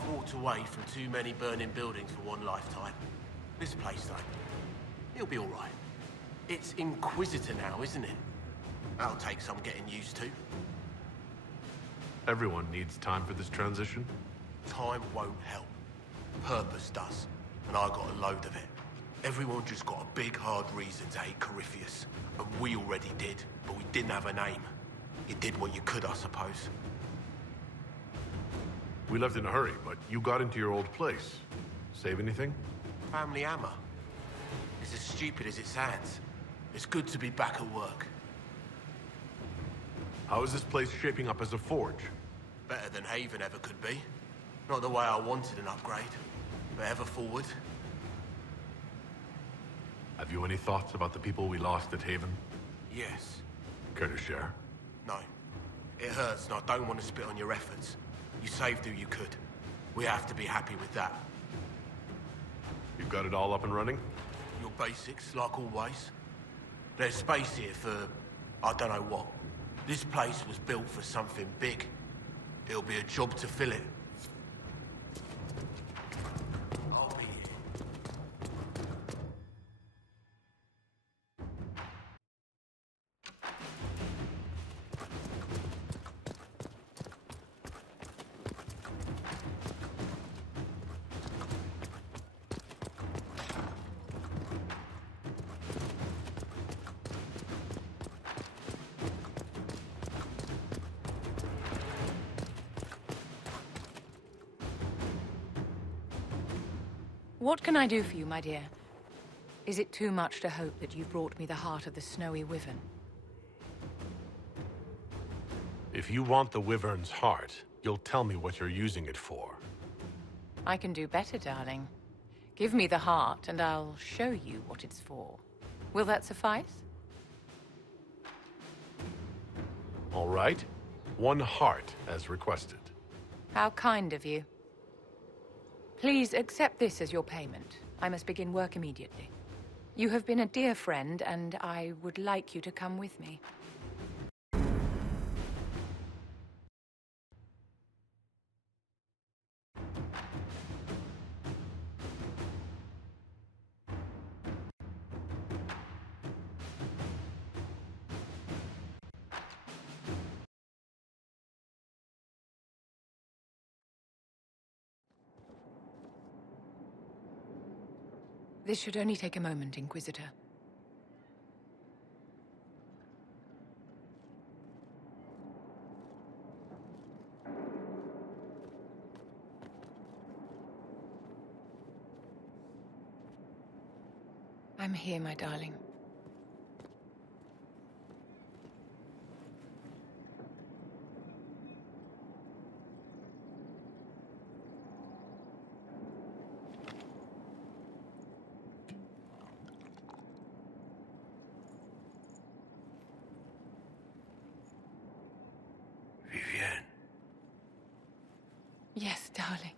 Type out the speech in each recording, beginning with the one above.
I've walked away from too many burning buildings for one lifetime. This place, though, it'll be all right. It's Inquisitor now, isn't it? That'll take some getting used to. Everyone needs time for this transition. Time won't help. Purpose does. And I got a load of it. Everyone just got a big, hard reason to hate Corypheus. And we already did, but we didn't have a name. You did what you could, I suppose. We left in a hurry, but you got into your old place. Save anything? Family hammer. It's as stupid as it sounds. It's good to be back at work. How is this place shaping up as a forge? Better than Haven ever could be. Not the way I wanted an upgrade, but ever forward. Have you any thoughts about the people we lost at Haven? Yes. Care to share? No. It hurts and I don't want to spit on your efforts. You saved who you could. We have to be happy with that. You've got it all up and running? Your basics, like always. There's space here for... I don't know what. This place was built for something big. It'll be a job to fill it. I'll be here. What can I do for you, my dear? Is it too much to hope that you've brought me the heart of the snowy wyvern? If you want the wyvern's heart, you'll tell me what you're using it for. I can do better, darling. Give me the heart, and I'll show you what it's for. Will that suffice? All right. 1 heart, as requested. How kind of you. Please accept this as your payment. I must begin work immediately. You have been a dear friend, and I would like you to come with me. This should only take a moment, Inquisitor. I'm here, my darling. Yes, darling.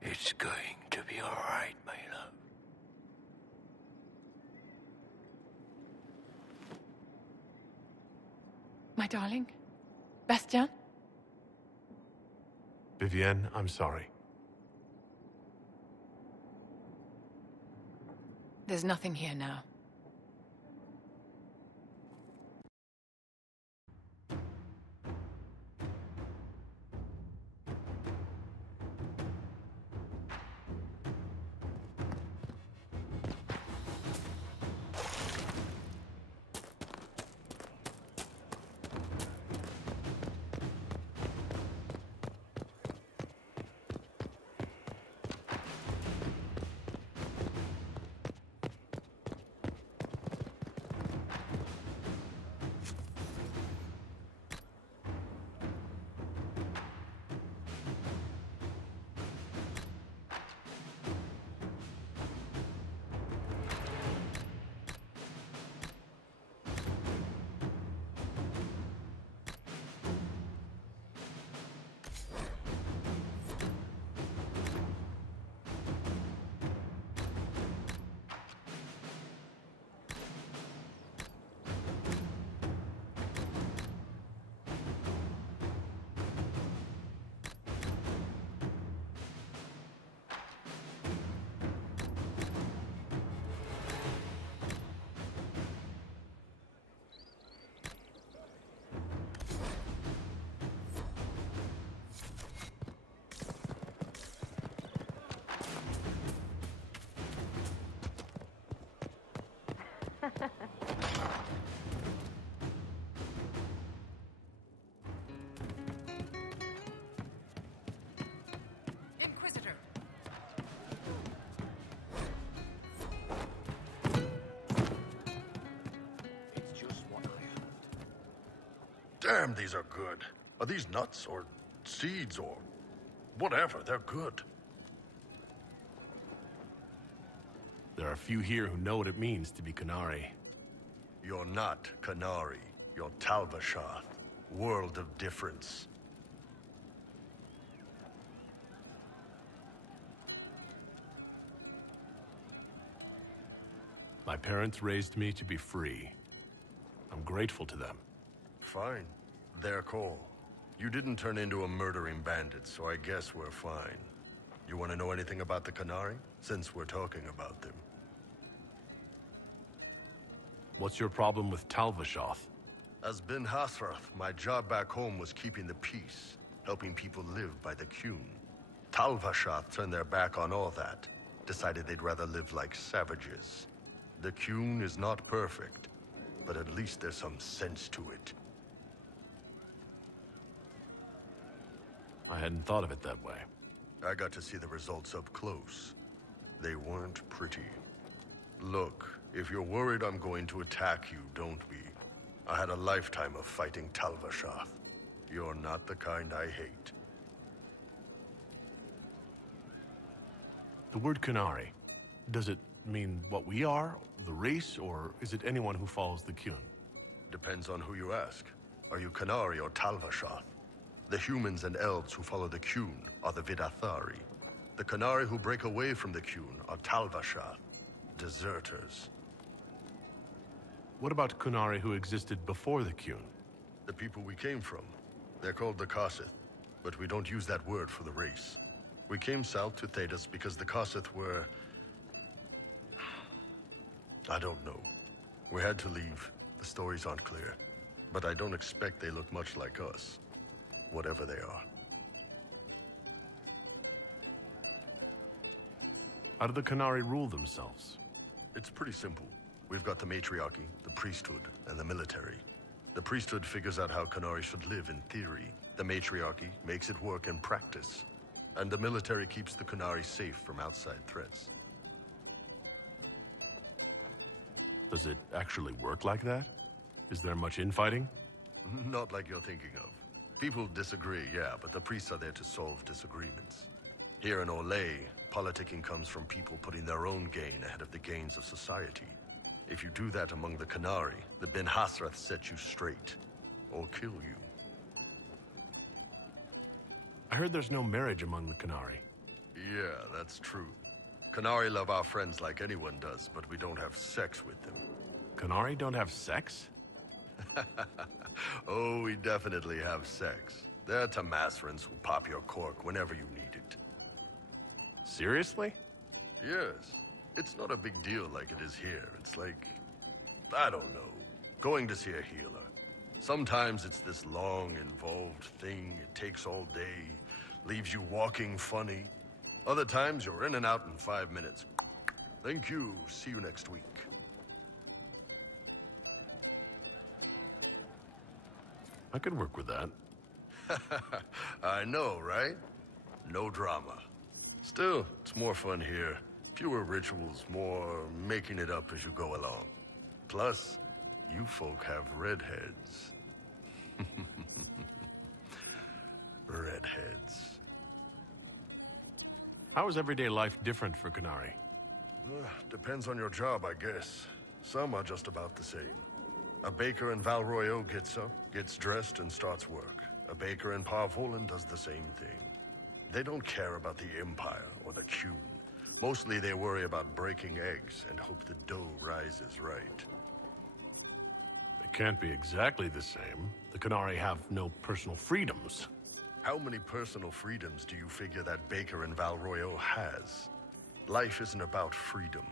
It's going to be all right, my love. My darling? Bastien? Vivienne, I'm sorry. There's nothing here now. Inquisitor. It's just what I heard. Damn, these are good. Are these nuts or seeds or whatever? They're good. There are few here who know what it means to be Qunari. You're not Qunari. You're Tal-Vashoth. World of difference. My parents raised me to be free. I'm grateful to them. Fine. Their call. You didn't turn into a murdering bandit, so I guess we're fine. You want to know anything about the Qunari? Since we're talking about them. What's your problem with Tal-Vashoth? As Ben Hasrath, my job back home was keeping the peace, helping people live by the Qun. Tal-Vashoth turned their back on all that, decided they'd rather live like savages. The Qun is not perfect, but at least there's some sense to it. I hadn't thought of it that way. I got to see the results up close. They weren't pretty. Look, if you're worried I'm going to attack you, don't be. I had a lifetime of fighting Tal-Vashoth. You're not the kind I hate. The word Qunari, does it mean what we are, the race, or is it anyone who follows the Qun? Depends on who you ask. Are you Qunari or Tal-Vashoth? The humans and elves who follow the Qun are the Vidathari. The Qunari who break away from the Qun are Tal-Vashoth, deserters. What about Qunari who existed before the Qun? The people we came from. They're called the Kossith, but we don't use that word for the race. We came south to Thedas because the Kossith were... I don't know. We had to leave. The stories aren't clear. But I don't expect they look much like us. Whatever they are. How do the Qunari rule themselves? It's pretty simple. We've got the matriarchy, the priesthood, and the military. The priesthood figures out how Qunari should live in theory. The matriarchy makes it work in practice. And the military keeps the Qunari safe from outside threats. Does it actually work like that? Is there much infighting? Not like you're thinking of. People disagree, yeah, but the priests are there to solve disagreements. Here in Olay, politicking comes from people putting their own gain ahead of the gains of society. If you do that among the Qunari, the Ben Hasrath set you straight. Or kill you. I heard there's no marriage among the Qunari. Yeah, that's true. Qunari love our friends like anyone does, but we don't have sex with them. Qunari don't have sex? Oh, we definitely have sex. They're Tamasrans who pop your cork whenever you need it. Seriously? Yes. It's not a big deal like it is here. It's like, I don't know, going to see a healer. Sometimes it's this long, involved thing. It takes all day, leaves you walking funny. Other times you're in and out in 5 minutes. Thank you. See you next week. I could work with that. I know, right? No drama. Still, it's more fun here. Fewer rituals, more making it up as you go along. Plus, you folk have redheads. Redheads. How is everyday life different for Qunari? Depends on your job, I guess. Some are just about the same. A baker in Val Royeaux gets up, gets dressed, and starts work. A baker in Parvolan does the same thing. They don't care about the Empire or the Qun. Mostly they worry about breaking eggs and hope the dough rises right. It can't be exactly the same. The Qunari have no personal freedoms. How many personal freedoms do you figure that baker in Val Royeaux has? Life isn't about freedom.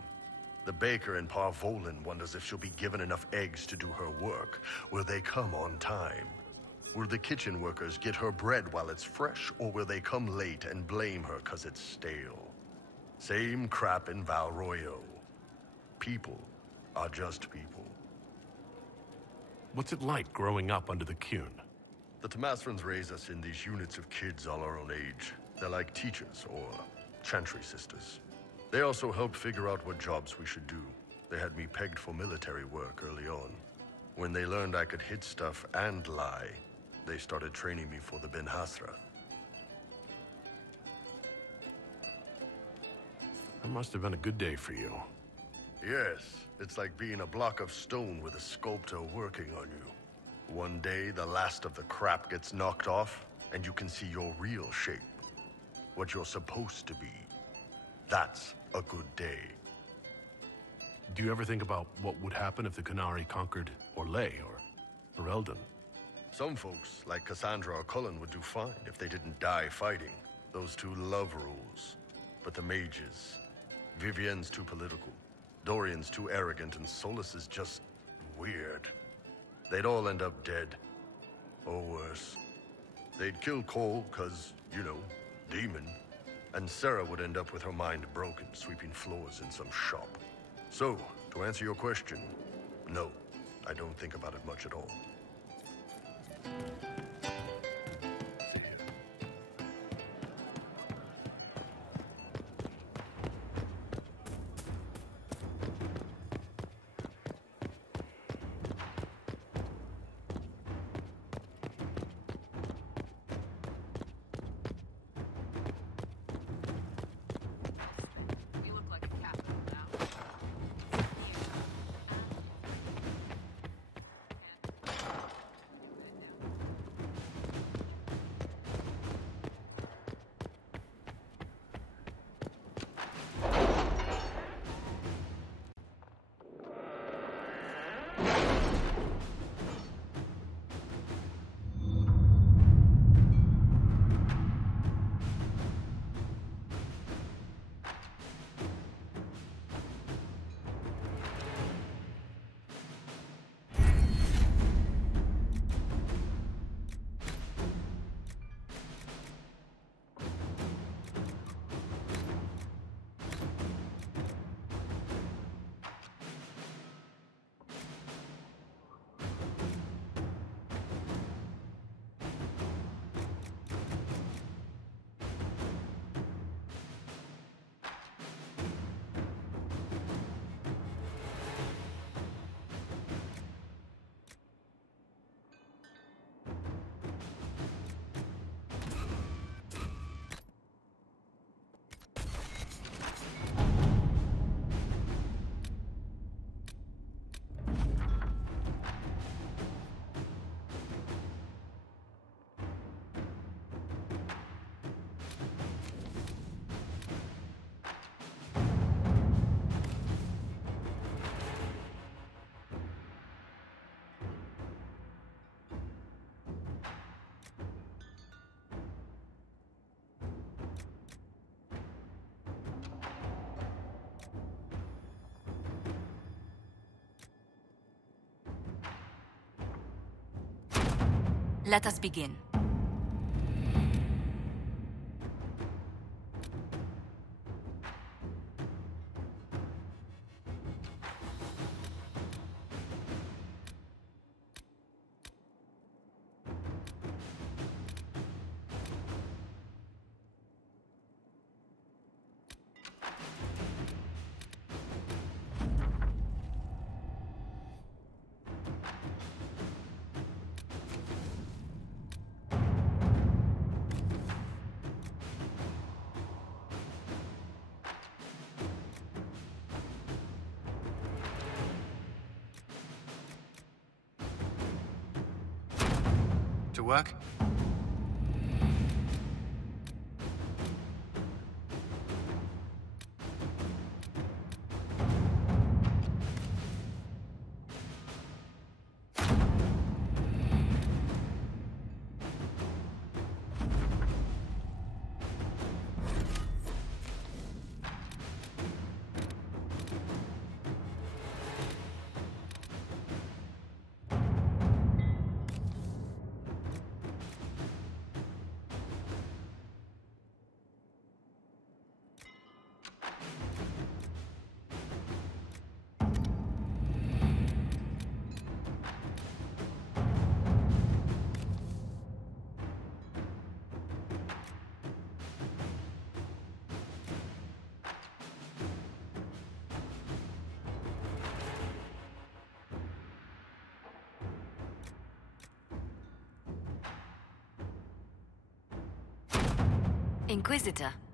The baker in Parvolan wonders if she'll be given enough eggs to do her work. Will they come on time? Will the kitchen workers get her bread while it's fresh, or will they come late and blame her 'cause it's stale? Same crap in Val Royeaux. People are just people. What's it like growing up under the Qun? The Tamasrans raise us in these units of kids all our own age. They're like teachers, or chantry sisters. They also helped figure out what jobs we should do. They had me pegged for military work early on. When they learned I could hit stuff and lie, they started training me for the Ben Hasra. That must have been a good day for you. Yes, it's like being a block of stone with a sculptor working on you. One day, the last of the crap gets knocked off, and you can see your real shape. What you're supposed to be. That's a good day. Do you ever think about what would happen if the Qunari conquered Orlais or Eldon? Some folks, like Cassandra or Cullen, would do fine if they didn't die fighting. Those two love rules. But the mages... Vivienne's too political. Dorian's too arrogant, and Solus is just... weird. They'd all end up dead. Or worse. They'd kill Cole, cause, you know, demon. And Sarah would end up with her mind broken, sweeping floors in some shop. So, to answer your question, no, I don't think about it much at all. Let us begin. To work? Inquisitor.